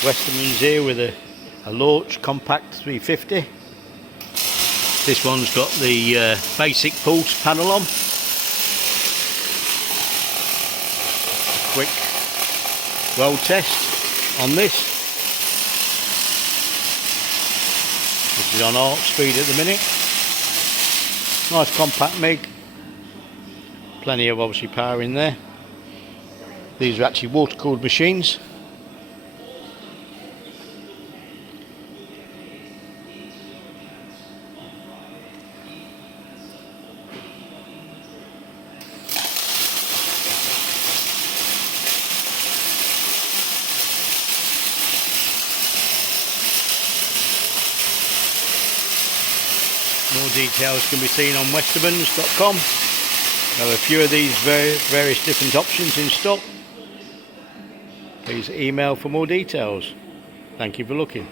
Westermans here with a Lorch Compact 350. This one's got the basic pulse panel on. Quick weld test on this. This is on arc speed at the minute. Nice compact MIG. Plenty of obviously power in there. These are actually water cooled machines. More details can be seen on Westermans.com. There are a few of these various different options in stock. Please email for more details. Thank you for looking.